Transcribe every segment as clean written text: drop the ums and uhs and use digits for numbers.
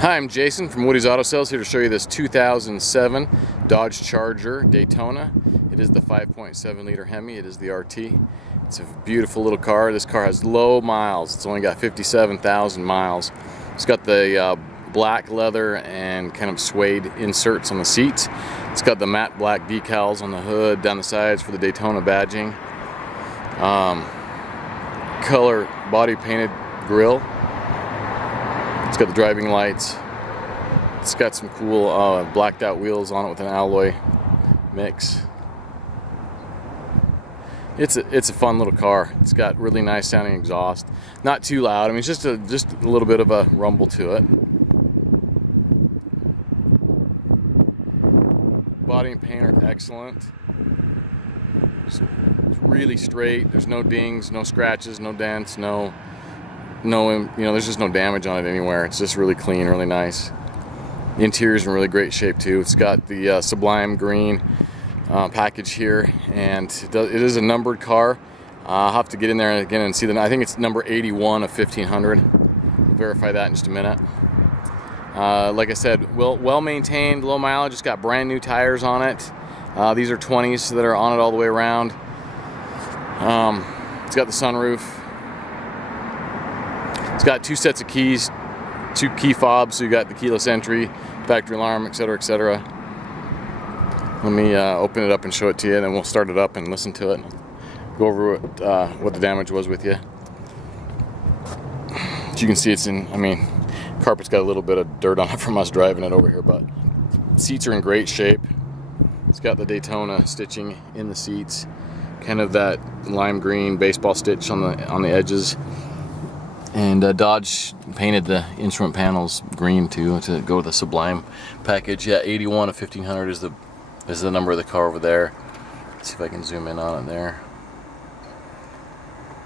Hi, I'm Jason from Woody's Auto Sales, here to show you this 2007 Dodge Charger Daytona. It is the 5.7 liter Hemi. It is the RT. It's a beautiful little car. This car has low miles. It's only got 57,000 miles. It's got the black leather and kind of suede inserts on the seats. It's got the matte black decals on the hood, down the sides for the Daytona badging. Color body painted grille. It's got the driving lights. It's got some cool blacked out wheels on it with an alloy mix. It's a fun little car. It's got really nice sounding exhaust. Not too loud. I mean, it's just a little bit of a rumble to it. Body and paint are excellent. It's really straight. There's no dings, no scratches, no dents, no, there's just no damage on it anywhere. It's just really clean, really nice. The interior's in really great shape too. It's got the Sublime green package here, and it is a numbered car. I'll have to get in there again and see I think it's number 81 of 1500. We'll verify that in just a minute. Like I said, well maintained, low mileage. It's got brand new tires on it. These are 20s that are on it all the way around. It's got the sunroof. It's got two sets of keys, two key fobs, so you got the keyless entry, factory alarm, etc., etc. Let me open it up and show it to you, and then we'll start it up and listen to it. Go over what the damage was with you. As you can see, carpet's got a little bit of dirt on it from us driving it over here, but seats are in great shape. It's got the Daytona stitching in the seats, kind of that lime green baseball stitch on the edges. And Dodge painted the instrument panels green too to go with the Sublime package. Yeah, 81 of 1500 is the number of the car over there. Let's see if I can zoom in on it there.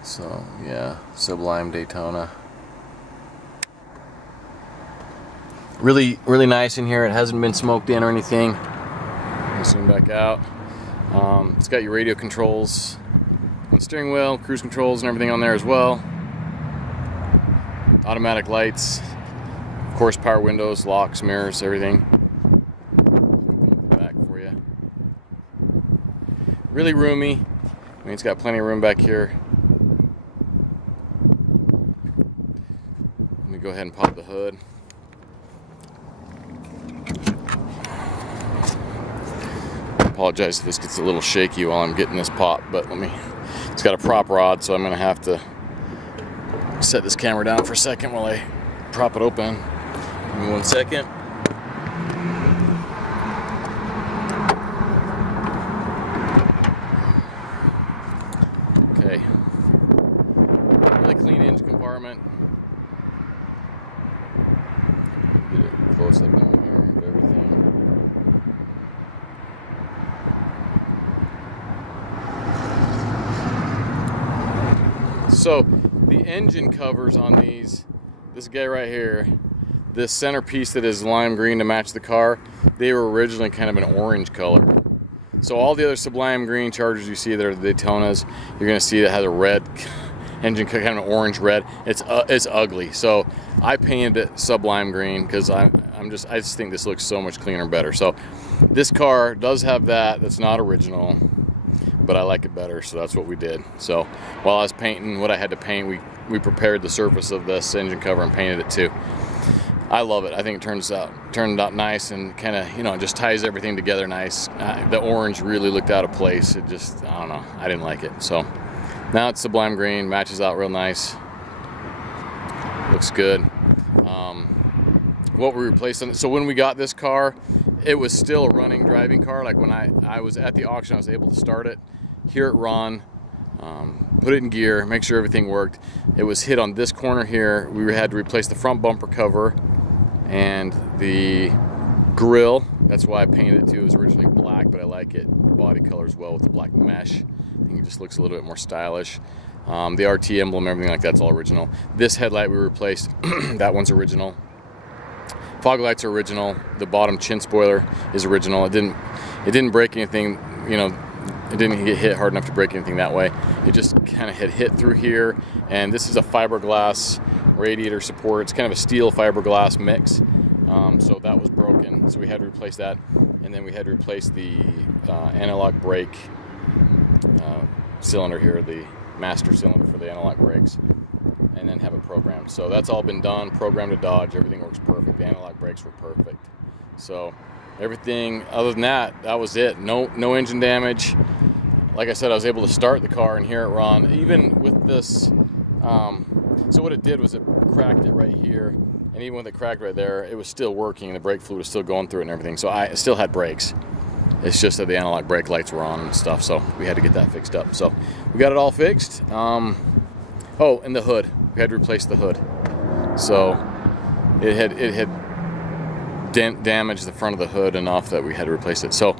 So yeah, Sublime Daytona. Really, really nice in here. It hasn't been smoked in or anything. Zoom back out. It's got your radio controls on the steering wheel, cruise controls and everything on there as well. Automatic lights, of course, power windows, locks, mirrors, everything. Back for you. Really roomy. I mean, it's got plenty of room back here. Let me go ahead and pop the hood. I apologize if this gets a little shaky while I'm getting this pop, but it's got a prop rod, so I'm gonna have to set this camera down for a second while I prop it open. Give me 1 second. Okay. Really clean engine compartment. Get a close up down here of everything. So the engine covers on this guy right here, this centerpiece that is lime green to match the car, they were originally kind of an orange color. So all the other Sublime green Chargers you see that are the Daytonas, you're going to see that has a red engine, kind of an orange red. It's ugly. So I painted it Sublime green because I just think this looks so much cleaner and better. So this car does have that's not original, but I like it better, so that's what we did. So while I was painting what I had to paint, we prepared the surface of this engine cover and painted it too. I love it. I think it turned out nice and kind of, just ties everything together nice. The orange really looked out of place. It just, I don't know, I didn't like it. So now it's Sublime green, matches out real nice. Looks good. What we replaced on it, so when we got this car, it was still a running driving car. Like when I was at the auction, I was able to start it, hear it run, put it in gear, make sure everything worked. It was hit on this corner here. We had to replace the front bumper cover and the grille. That's why I painted it too. It was originally black, but I like it. The body color as well with the black mesh. I think it just looks a little bit more stylish. The RT emblem, everything like that's all original. This headlight we replaced, that one's original. Fog lights are original. The bottom chin spoiler is original. It didn't break anything, it didn't get hit hard enough to break anything that way. It just kind of had hit through here, and this is a fiberglass radiator support. It's kind of a steel fiberglass mix. So that was broken, so we had to replace that, and then we had to replace the anti-lock brake cylinder here, the master cylinder for the anti-lock brakes, and then have it programmed. So that's all been done, programmed to Dodge. Everything works perfect. The anti-lock brakes were perfect. So everything other than that, that was it. No engine damage. Like I said, I was able to start the car and hear it run, even with this. So what it did was it cracked it right here, and even with it cracked right there, it was still working, and the brake fluid was still going through it and everything. So I still had brakes. It's just that the anti-lock brake lights were on and stuff, so we had to get that fixed up. So we got it all fixed. Oh, and the hood. We had to replace the hood. So it had damaged the front of the hood enough that we had to replace it. So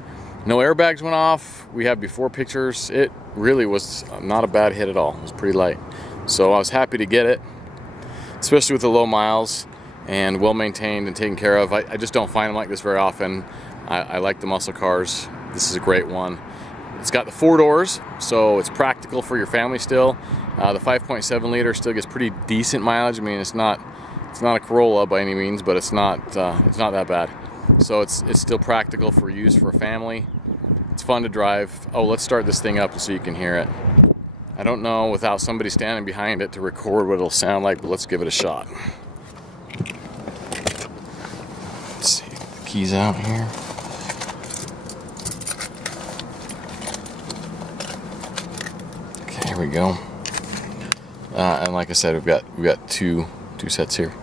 no airbags went off. We have before pictures. It really was not a bad hit at all. It was pretty light. So I was happy to get it, especially with the low miles and well maintained and taken care of. I just don't find them like this very often. I like the muscle cars. This is a great one. It's got the 4 doors, so it's practical for your family still. The 5.7 liter still gets pretty decent mileage. I mean, it's not a Corolla by any means, but it's not that bad. So it's still practical for use for a family. It's fun to drive. Oh, let's start this thing up so you can hear it. I don't know without somebody standing behind it to record what it'll sound like, but let's give it a shot. Let's see, the keys out here. Okay, here we go. And like I said, we've got two sets here.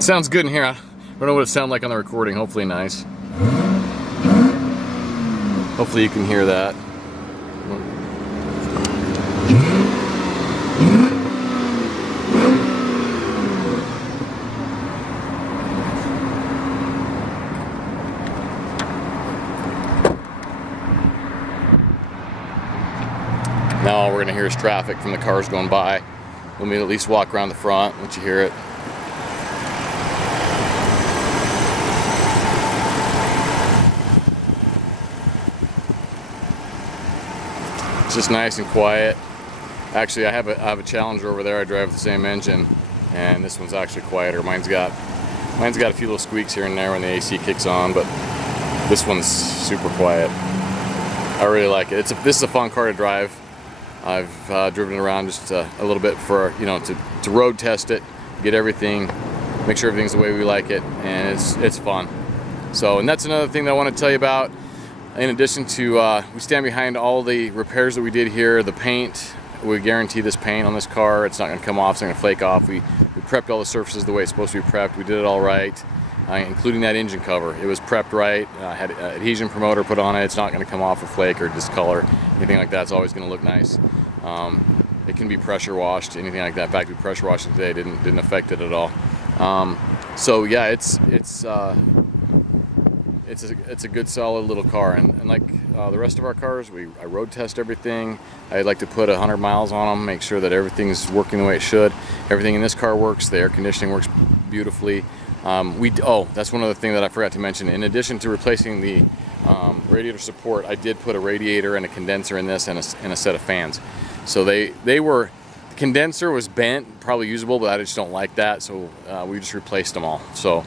Sounds good in here. I don't know what it sounds like on the recording. Hopefully nice. Hopefully you can hear that. Now all we're going to hear is traffic from the cars going by. Let me at least walk around the front, let you hear it. It's just nice and quiet. Actually, I have a Challenger over there. I drive the same engine, and this one's actually quieter. Mine's got a few little squeaks here and there when the AC kicks on, but this one's super quiet. I really like it. This is a fun car to drive. I've driven it around just a little bit for, you know, to road test it, get everything, make sure everything's the way we like it, and it's fun. So, and that's another thing that I want to tell you about. In addition to, we stand behind all the repairs that we did here. The paint, we guarantee this paint on this car, it's not going to come off, it's not going to flake off. We prepped all the surfaces the way it's supposed to be prepped. We did it all right, including that engine cover. It was prepped right, had adhesion promoter put on it. It's not going to come off or flake or discolor, anything like that. It's always going to look nice. It can be pressure washed, anything like that. In fact, we pressure washed it today, didn't affect it at all. So yeah, it's a good solid little car, and like the rest of our cars, I road test everything. I like to put 100 miles on them, make sure that everything's working the way it should. Everything in this car works. The air conditioning works beautifully. That's one other thing that I forgot to mention. In addition to replacing the radiator support, I did put a radiator and a condenser in this, and a set of fans. So the condenser was bent, probably usable, but I just don't like that, so we just replaced them all. So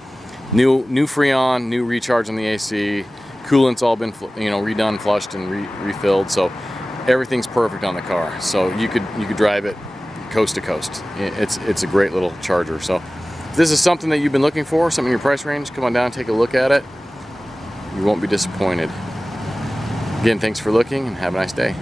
new Freon, new recharge on the AC, coolant's all been redone, flushed, and refilled. So everything's perfect on the car. So you could drive it coast to coast. It's a great little Charger. So if this is something that you've been looking for, something in your price range, come on down and take a look at it. You won't be disappointed. Again, thanks for looking, and have a nice day.